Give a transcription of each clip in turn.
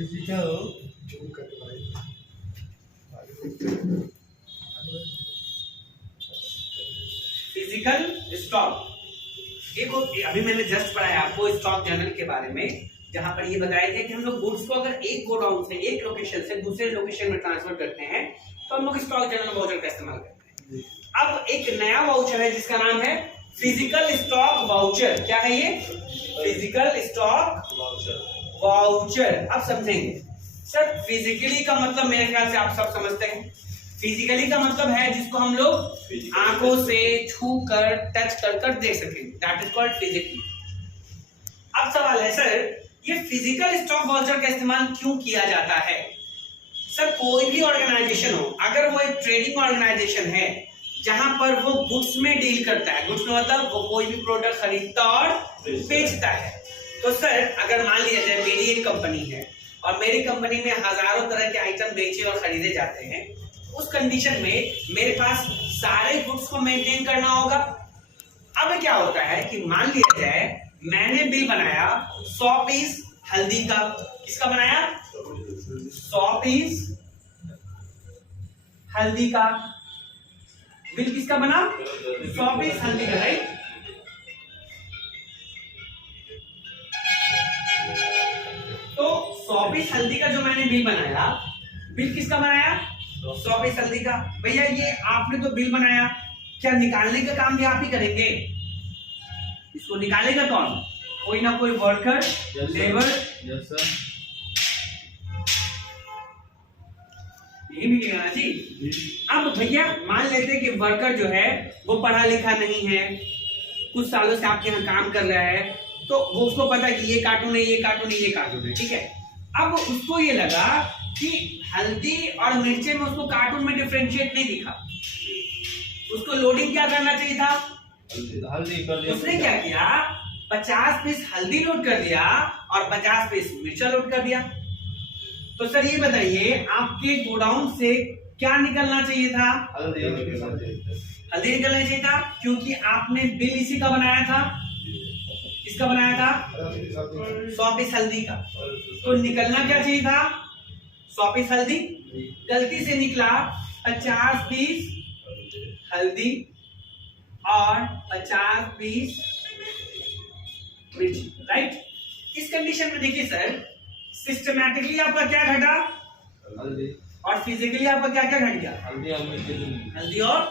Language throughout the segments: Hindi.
फिजिकल स्टॉक, एक अभी मैंने जस्ट पढ़ाया आपको स्टॉक जर्नल के बारे में, जहां पर ये बताया गया कि हम लोग गुड्स को अगर एक गोडाउन से एक लोकेशन से दूसरे लोकेशन में ट्रांसफर करते हैं तो हम लोग स्टॉक जर्नल वाउचर का इस्तेमाल करते हैं। अब एक नया वाउचर है जिसका नाम है फिजिकल स्टॉक वाउचर। क्या है ये? Physical stock voucher. अब समझेंगे सर, फिजिकली का मतलब मेरे ख्याल से आप सब समझते हैं। फिजिकली का मतलब है जिसको हम लोग आंखों से छू कर टच कर देख सकें, दैट इज कॉल्ड फिजिकली। अब सवाल है सर, ये फिजिकल स्टॉक वाउचर का इस्तेमाल क्यों किया जाता है? सर, कोई भी ऑर्गेनाइजेशन हो, अगर वो एक ट्रेडिंग ऑर्गेनाइजेशन है जहां पर वो गुड्स में डील करता है, गुड्स में मतलब वो कोई भी प्रोडक्ट खरीदता और बेचता है, तो सर अगर मान लिया जाए मेरी एक कंपनी है और मेरी कंपनी में हजारों तरह के आइटम बेचे और खरीदे जाते हैं, उस कंडीशन में मेरे पास सारे गुड्स को मेंटेन करना होगा। अब क्या होता है कि मान लिया जाए मैंने बिल बनाया 100 पीस हल्दी का। किसका बनाया? 100 पीस हल्दी का। बिल किसका बना? 100 पीस हल्दी का, राइट? तो 100 पीस हल्दी का जो मैंने बिल बनाया, बिल किसका बनाया? 100 पीस हल्दी का। भैया ये आपने तो बिल बनाया, क्या निकालने का काम भी आप ही करेंगे? इसको निकालेगा कौन? कोई ना कोई वर्कर, लेबर। यस सर, यही मिलेगा ना जी। अब भैया मान लेते हैं कि वर्कर जो है वो पढ़ा लिखा नहीं है, कुछ सालों से आपके यहाँ काम कर रहा है, तो वो उसको पता है कि ये कार्टून है, ये कार्टून है, ये कार्टून है, ठीक है। अब उसको ये लगा कि हल्दी और मिर्चे में उसको कार्टून में डिफरेंशिएट नहीं दिखा, उसको लोडिंग क्या करना चाहिए था? हल्दी कर दिया। उसने क्या किया? 50 पीस हल्दी लोड कर दिया और 50 पीस मिर्चा लोड कर दिया। तो सर ये बताइए आपके गोडाउन से क्या निकलना चाहिए था? हल्दी निकलना चाहिए था, क्योंकि आपने बिल इसी का बनाया था। किसका बनाया था? 100 पीस हल्दी का। तो निकलना क्या चाहिए था? 100 पीस हल्दी। गलती से निकला 50 पीस हल्दी और 50 पीस मिर्ची, राइट? इस कंडीशन में देखिए सर, सिस्टमैटिकली आपका क्या घटा? हल्दी। और फिजिकली आपका क्या क्या घट गया? हल्दी और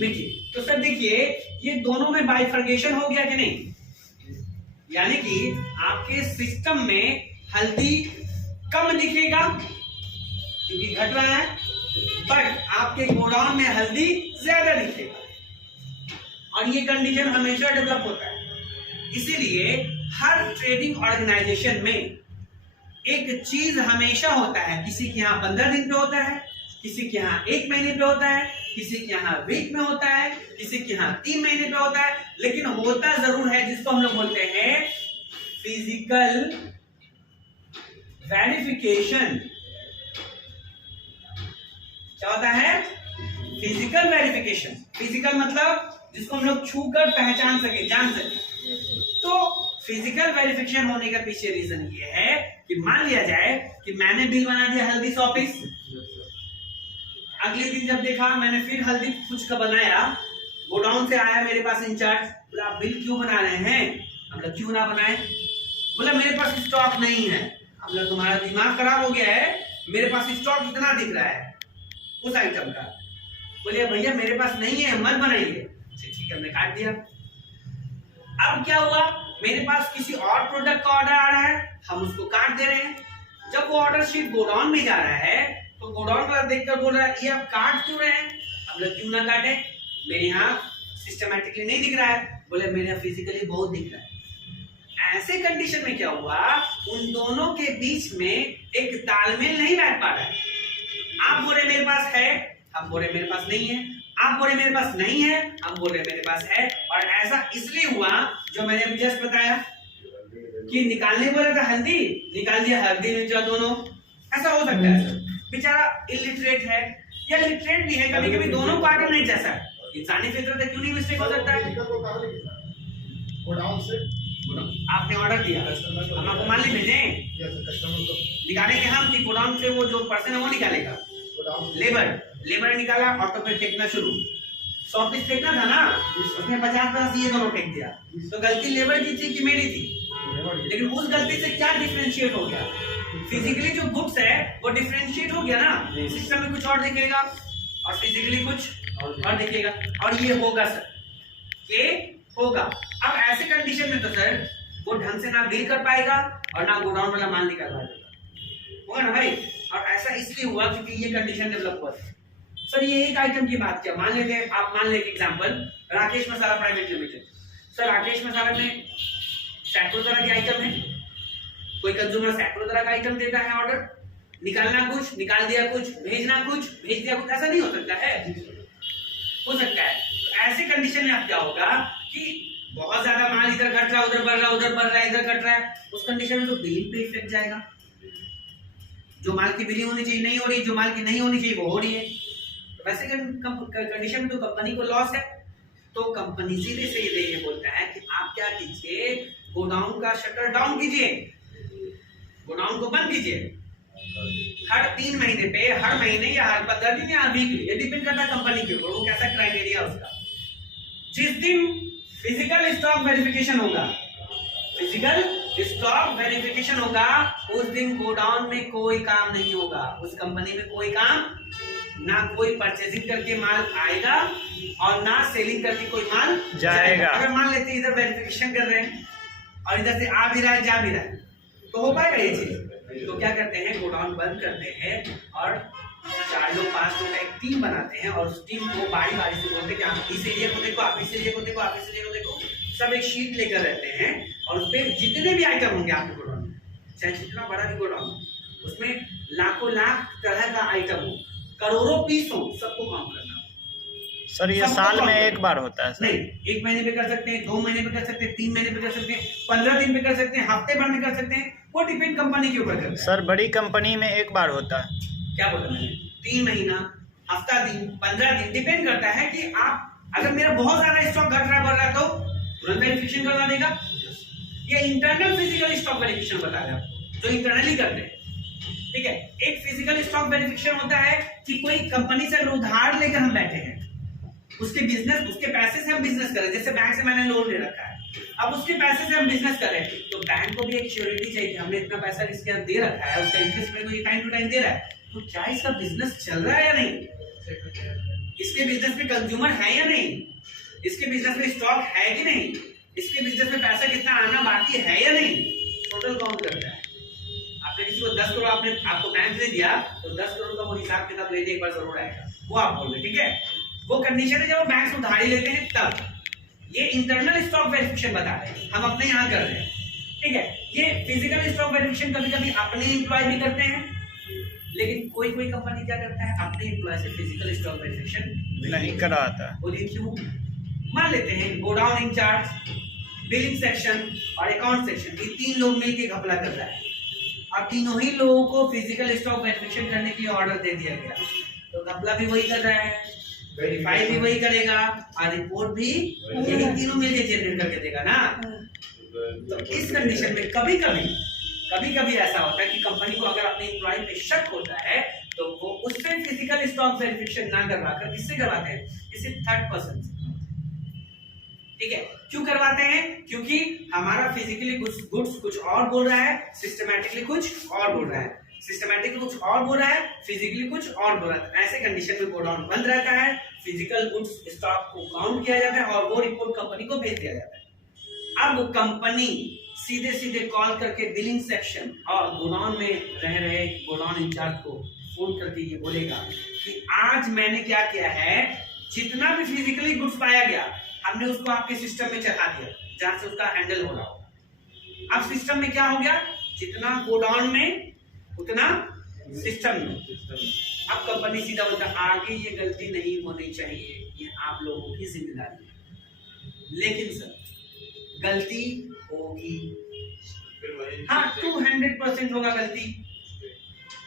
मिर्ची। तो सर देखिए ये दोनों में बाइफर्केशन हो गया कि नहीं? यानी कि आपके सिस्टम में हल्दी कम दिखेगा क्योंकि घट रहा है, बट आपके गोडाउन में हल्दी ज्यादा दिखेगा, और ये कंडीशन हमेशा डेवलप होता है। इसीलिए हर ट्रेडिंग ऑर्गेनाइजेशन में एक चीज हमेशा होता है, किसी के यहाँ 15 दिन पे होता है, किसी के यहाँ 1 महीने पे होता है, किसी के यहाँ वीक में होता है, किसी के यहाँ 3 महीने पे होता है, लेकिन होता जरूर है, जिसको हम लोग बोलते हैं फिजिकल वेरिफिकेशन। क्या होता है? Physical verification. फिजिकल मतलब जिसको हम लोग छू कर पहचान सके, जान सके। तो फिजिकल वेरिफिकेशन होने का पीछे रीजन ये है कि मान लिया जाए कि मैंने बिल बना दिया हल्दी 100 पीस, अगले दिन जब देखा मैंने फिर हल्दी कुछ का बनाया, गोडाउन से आया मेरे पास इंचार्ज, बोला बिल क्यों बना रहे हैं? हमने क्यों ना बनाए? बोला मेरे पास स्टॉक नहीं है। हमने तुम्हारा दिमाग खराब हो गया है, मेरे पास स्टॉक इतना दिख रहा है उस आइटम का। बोलिए भैया मेरे पास नहीं है, मत बनाइए। ठीक है, हमने काट दिया। अब क्या हुआ? मेरे पास किसी और प्रोडक्ट का ऑर्डर आ रहा है, हम उसको काट दे रहे हैं। जब वो ऑर्डर शीट गोडाउन में जा रहा है तो गोडाउन वाला देखकर बोल रहा है ये आप काट क्यों रहे हैं? हम लोग क्यों ना काटे, मेरे यहाँ सिस्टमैटिकली नहीं दिख रहा है। बोले मेरे यहाँ फिजिकली बहुत दिख रहा है। ऐसे कंडीशन में क्या हुआ? उन दोनों के बीच में एक तालमेल नहीं बैठ पा रहा है। आप बोले मेरे पास है, हम बोले मेरे पास नहीं है, आप बोले मेरे पास नहीं है, हम बोले मेरे पास है। और ऐसा इसलिए हुआ जो मैंने अभी जस्ट बताया कि निकालने बोला था हल्दी, निकाल दिया हल्दी मिर्चा दोनों। ऐसा हो सकता है सर, बेचारा इलिटरेट है या लिटरेट भी है, कभी कभी दोनों पार्ट नहीं, जैसा इंसानी फितरत है, क्यों नहीं मिस्टेक हो सकता है? गोडाउन से आपने ऑर्डर दिया, हम आपको माल नहीं भेजें, निकालेंगे हम कि गोडाउन से वो जो पर्सन है वो निकालेगा, लेबर निकाला और तो फिर फेंकना शुरू, 100 पीस फेंकना था ना, उसने 50 ये दोनों फेंक दिया, तो गलती लेबर की थी कि मेरी थी? लेकिन उस गलती से क्या डिफरेंशिएट हो गया? फिजिकली जो गुड्स है वो डिफरेंशिएट हो गया ना, सिस्टम में कुछ और दिखेगा और फिजिकली कुछ और दिखेगा, और ये होगा सर, ये होगा। अब ऐसे कंडीशन में तो सर वो ढंग से ना बिल कर पाएगा और ना गोडाउन वाला माल निकाल पाएगा, होगा ना भाई? और ऐसा इसलिए हुआ क्योंकि ये कंडीशन डेवलप हुआ सर। ये एक आइटम की बात किया, मान लेते हैं, आप मान लें एग्जांपल राकेश मसाला प्राइवेट लिमिटेड। सर राकेश मसाला में सैकड़ों तरह के आइटम है, कोई कंज्यूमर सैकड़ों तरह का आइटम देता है ऑर्डर, निकालना कुछ, निकाल दिया कुछ, भेजना कुछ, भेज दिया कुछ, ऐसा नहीं हो सकता है, हो सकता है। तो ऐसे कंडीशन में आप क्या होगा कि बहुत ज्यादा माल इधर घट रहा है, उधर बढ़ रहा है, उधर बढ़ रहा है, इधर घट रहा है, उस कंडीशन में तो बिलिंग पे इफेक्ट जाएगा। जो माल की बिलिंग होनी चाहिए नहीं हो रही, जो माल की नहीं होनी चाहिए वो हो रही है। वैसे कंडीशन में तो कंपनी को लॉस है, तो कंपनी सीधे सीधे ये बोलता है कि आप क्या कीजिए, गोडाउन का शटर डाउन कीजिए, गोडाउन को बंद कीजिए, हर 3 महीने पे, हर महीने या हर 15 दिन या हर वीकली, ये डिपेंड करता है कंपनी के ऊपर, वो कैसा क्राइटेरिया उसका। जिस दिन फिजिकल स्टॉक वेरिफिकेशन होगा, फिजिकल स्टॉक वेरिफिकेशन होगा, उस दिन गोडाउन में कोई काम नहीं होगा, उस कंपनी में कोई काम, ना कोई परचेजिंग करके माल आएगा और ना सेलिंग करके कोई माल जाएगा। अगर मान लेते हैं इधर वेरिफिकेशन कर रहे हैं और इधर से आ भी रहा है जा भी रहा है, तो हो पाएगा ये चीज? तो क्या करते हैं, गोडाउन बंद करते हैं और 4 लोग 5 लोग का एक टीम बनाते हैं और उस टीम को बारी बारी से बोलते हैं कि आप इस एरिया को देखो, आप इस एरिया को देखो, आप इस एरिया को देखो, सब एक शीट लेकर रहते हैं और उस पर जितने भी आइटम होंगे आपके गोडाउन में, चाहे जितना बड़ा भी गोडाउन हो, उसमें लाखों लाख तरह का आइटम हो, करोड़ों पीस हो, सबको काम करना। सर ये साल में एक बार होता है सर? नहीं, 1 महीने पे कर सकते हैं, 2 महीने पे कर सकते हैं, 3 महीने पे कर सकते हैं, 15 दिन पे कर सकते हैं, हफ्ते भर में कर सकते हैं, वो डिपेंड कंपनी के ऊपर करता है। सर बड़ी कंपनी में एक बार होता है, क्या बोला मैंने? 3 महीना, हफ्ता दिन, 15 दिन, डिपेंड करता है कि आप, अगर मेरा बहुत ज्यादा स्टॉक घट रहा बढ़ रहा तो तुरंत वेरिफिकेशन करवा देगा। ये इंटरनल फिजिकल स्टॉक वेरिफिकेशन बता रहे हैं जो इंटरनली करते हैं, ठीक है। एक फिजिकल स्टॉक वेरिफिकेशन होता है कि कोई कंपनी से उधार लेकर हम बैठे हैं, उसके बिजनेस, उसके पैसे से हम बिजनेस कर रहे हैं, जैसे बैंक से मैंने लोन ले रखा है, अब उसके पैसे से हम बिजनेस कर रहे हैं, तो बैंक को भी एक श्योरिटी चाहिए कि हमने इतना पैसा इसके अंदर दे रखा है, उसका इंटरेस्ट में कोई टाइम टू टाइम दे रहा है, तो क्या इसका बिजनेस चल रहा है या नहीं, इसके बिजनेस में कंज्यूमर है या नहीं, इसके बिजनेस में स्टॉक है कि नहीं, इसके बिजनेस में पैसा कितना आना बाकी है या नहीं, टोटल काउंट करता है। आपने किसी को 10 करोड़ आपको बैंक दे दिया तो 10 करोड़ का वो हिसाब किताब लेने एक बार जरूर आएगा, वो आप बोल रहे, ठीक है। वो कंडीशन है जब वो बैंक से उधारी लेते हैं तब। ये इंटरनल स्टॉक वेरिफिकेशन बता रहे हैं, हम अपने यहाँ कर रहे हैं, ठीक है। ये फिजिकल स्टॉक वेरिफिकेशन कभी कभी अपने एम्प्लॉय भी करते हैं, लेकिन कोई कोई कंपनी क्या करता है, अपने एम्प्लॉय से फिजिकल स्टॉक वेरिफिकेशन नहीं करवाता। बोलिए क्यों? मान लेते हैं गोडाउन इंचार्ज, बिलिंग सेक्शन और अकाउंट सेक्शन, ये 3 लोग मिलकर घपला कर रहा है, अब तीनों ही लोगों को फिजिकल स्टॉक वेरिफिकेशन करने के लिए ऑर्डर दे दिया गया, तो घपला भी वही कर रहा है, वेरीफाई भी वही करेगा और रिपोर्ट भी यही तीनों मिलकर जनरेट करके देगा ना। तो इस कंडीशन में कभी कभी ऐसा होता है कि कंपनी को अगर अपने एम्प्लॉय पे शक होता है तो वो उससे फिजिकल स्टॉक वेरिफिकेशन ना करवाकर किससे करवाते हैं, किसी थर्ड पर्सन से, ठीक है। क्यों करवाते हैं? क्योंकि हमारा फिजिकली गुड्स कुछ और बोल रहा है, सिस्टमैटिकली कुछ और बोल रहा है, सिस्टमैटिकली कुछ और बोल रहा है, फिजिकली कुछ और बोल रहा है। ऐसे कंडीशन में गोडाउन बंद रहता है, फिजिकल गुड्स स्टॉक को काउंट किया जाता है और वो रिपोर्ट कंपनी को भेज दिया जाता है। अब कंपनी सीधे सीधे कॉल करके बिलिंग सेक्शन और गोडाउन में रह रहे गोडाउन इंचार्ज को फोन करके ये बोलेगा कि आज मैंने क्या किया है, जितना भी फिजिकली गुड्स पाया गया हमने उसको आपके सिस्टम में चढ़ा दिया जहां से उसका हैंडल हो रहा होगा। अब सिस्टम में क्या हो गया, जितना गोडाउन में उतना सिस्टम में। अब कंपनी सीधा बोलता आगे ये गलती नहीं होनी चाहिए, ये आप लोगों की जिम्मेदारी है। लेकिन सर गलती होगी, हाँ 200% होगा गलती,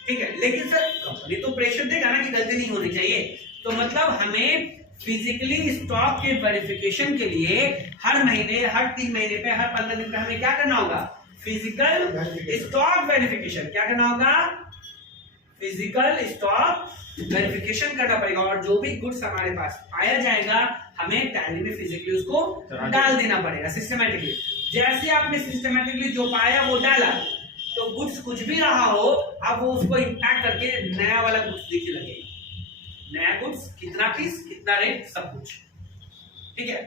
ठीक है। लेकिन सर कंपनी तो प्रेशर देगा ना कि गलती नहीं होनी चाहिए, तो मतलब हमें फिजिकली स्टॉक के वेरिफिकेशन के लिए हर महीने, हर 3 महीने पे, हर 15 दिन पे हमें क्या करना होगा? Physical stock verification. क्या करना होगा? फिजिकल स्टॉक वेरिफिकेशन करना पड़ेगा। और जो भी गुड्स हमारे पास पाया जाएगा हमें टैली में फिजिकली उसको डाल देना पड़ेगा सिस्टमेटिकली। जैसे आपने सिस्टमेटिकली जो पाया वो डाला, तो गुड्स कुछ भी रहा हो, अब वो उसको इंपैक्ट करके नया वाला गुड्स दिखने लगेगा। नया गुड्स, कितना पीस, कितना रेट, सब कुछ। ठीक है।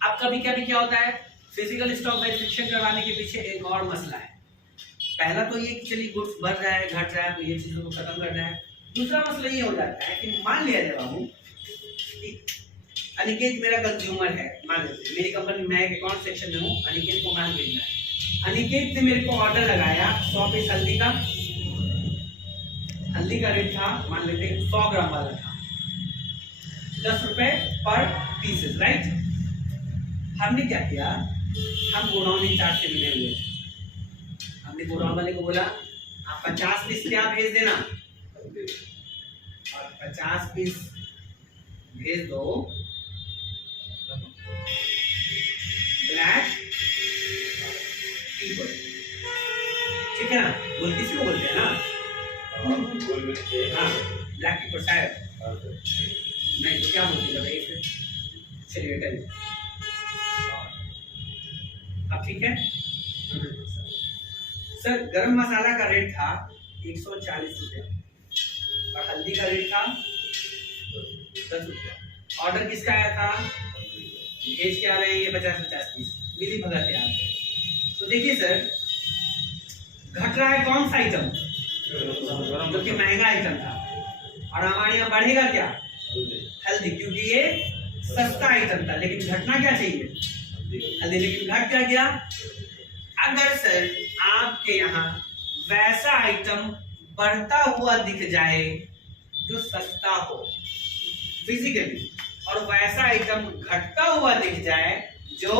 अब कभी कभी क्या होता है, फिजिकल स्टॉक वेरिफिकेशन करवाने के पीछे एक और मसला है। पहला तो ये कि चलिए गुड्स बढ़ रहा है, घट रहा है, तो ये चीजों को खत्म करना है। दूसरा मसला ये हो जाता है कि मान लिया जाए बाबू, अनिकेत मेरा कंज्यूमर है, मान लीजिए मेरी कंपनी, मैं एक अकाउंट सेक्शन में हूँ, अनिकेत को माल भेजना है। अनिकेत ने मेरे को ऑर्डर लगाया 100 पीस हल्दी का। हल्दी का रेट था, मान लेते हैं 100 ग्राम वाला था, 10 रुपए पर पीसेस, राइट। हमने क्या किया, हम गोडाउन इंचार्ज से मिले हुए। हमने गोडाउन वाले को बोला आप 50 पीस क्या भेज देना, और 50 पीस भेज दो ब्लैक टी, ठीक है ना? बोल किसी को बोलते हैं ना? हाँ, ब्लैक टी शायद नहीं तो क्या बोलते हैं? चलिए चलिए, अब ठीक है। सर गरम मसाला का रेट था 140 रुपया और हल्दी का रेट था 10 रुपया। ऑर्डर किसका आया था? भेज के आ रहे हैं ये 50-50 पीस, मिली भगत है आप। तो देखिए सर, घट रहा है कौन सा आइटम? जो कि महंगा आइटम था, और हमारे यहाँ बढ़ेगा क्या? हल्दी, क्योंकि ये सस्ता आइटम था। लेकिन घटना क्या चाहिए? हल्दी। लेकिन घट क्या गया? अगर सर आपके यहाँ वैसा आइटम बढ़ता हुआ दिख जाए जो सस्ता हो फिजिकली, और वैसा आइटम घटता हुआ दिख जाए जो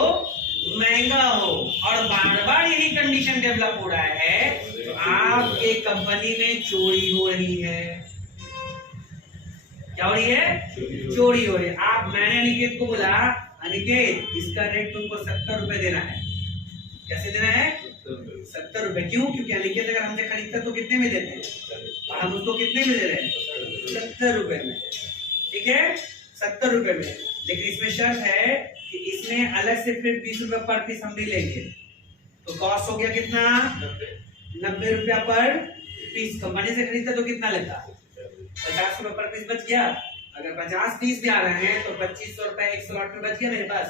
महंगा हो, और बार बार यही कंडीशन डेवलप हो रहा है, तो आपके कंपनी में चोरी हो रही है। क्या हो रही है? चोरी हो रही है। मैंने अनिकेत को बोला, अनिकेत इसका रेट तुमको 70 रुपए देना है। कैसे देना है? 70 रुपए। क्यों? क्योंकि अनिकेत अगर हमसे खरीदता तो कितने में देते हैं, और हम उसको कितने में दे रहे हैं? 70 रुपए में। ठीक है, 70 रुपए में। लेकिन इसमें शर्त है कि इसमें अलग से फिर 20 रुपए पर पीस हम भी लेंगे, तो कॉस्ट हो गया कितना? 90 रुपया पर पीस। कंपनी से खरीदता तो कितना लगता? 50 रुपए पर पीस बच गया। अगर 50 पीस भी आ रहे हैं तो 2500 रुपए 100 में बच गया मेरे पास।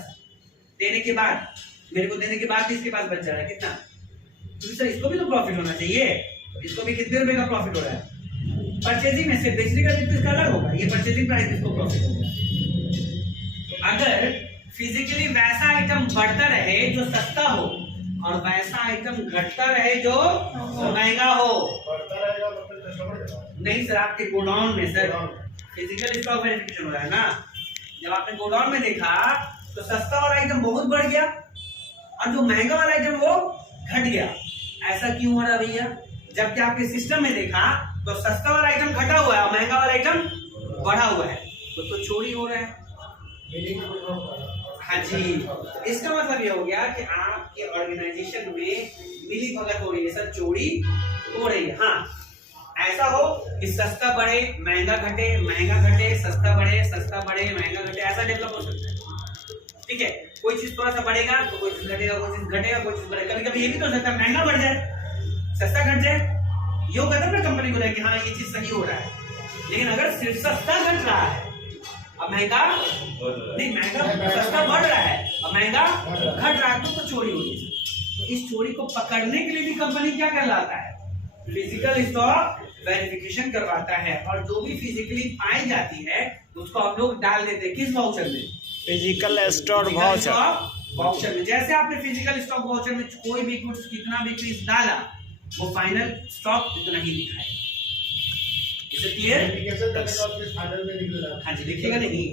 देने के बाद, मेरे को देने के बाद इसके पास बच जा रहा है कितना? तो सर इसको भी तो प्रॉफिट होना चाहिए। इसको भी कितने रुपए का प्रॉफिट हो रहा है? परचेजिंग में से बेचने का रेट इसका अलग होगा, ये परचेजिंग प्राइस इसको प्रॉफिट होगा। तो अगर फिजिकली वैसा आइटम बढ़ता रहे जो सस्ता हो, और वैसा आइटम घटता रहे जो महंगा हो, नहीं सर आपके गोडाउन में सर फिजिकल स्टॉक वेरिफिकेशन हो रहा है ना, जब आपने गोडाउन में देखा तो सस्ता वाला आइटम बहुत बढ़ गया और जो महंगा वाला आइटम वो घट गया। ऐसा क्यों हो रहा भैया? जबकि आपके सिस्टम में देखा तो सस्ता वाला आइटम घटा हुआ है और महंगा वाला आइटम बढ़ा हुआ है, तो चोरी हो रहा है। हाँ जी, इसका मतलब ये हो गया कि आपके ऑर्गेनाइजेशन में मिली भगत हो रही है सर, चोरी हो रही है। हाँ, ऐसा हो कि सस्ता बढ़े महंगा घटे, महंगा घटे सस्ता बढ़े, सस्ता बढ़े महंगा घटे, ऐसा डेवलप हो सकता है। ठीक है, कोई चीज थोड़ा सा बढ़ेगा तो कोई चीज घटेगा, कोई चीज घटेगा कोई चीज बढ़ेगा। कभी कभी ये भी तो हो सकता है महंगा बढ़ जाए सस्ता घट जाए, ये कहता है ना कंपनी को कि हाँ ये चीज सही हो रहा है। लेकिन अगर सिर्फ सस्ता घट रहा है अब महंगा नहीं, महंगा सस्ता बढ़ रहा है और महंगा घट रहा है तो चोरी होगी। तो इस चोरी को पकड़ने के लिए भी कंपनी क्या करवाता है? फिजिकल स्टॉक वेरिफिकेशन करवाता है, और जो भी फिजिकली पाई जाती है उसको हम लोग डाल देते हैं किस वाउचर में? फिजिकल स्टोर वाउचर में। जैसे आपने फिजिकल स्टॉक वाउचर में कोई भी गुड्स कितना भी पीस डाला वो फाइनल स्टॉक इतना ही दिखाएगा। इसे क्लियर? हाँ जी, दिखेगा नहीं।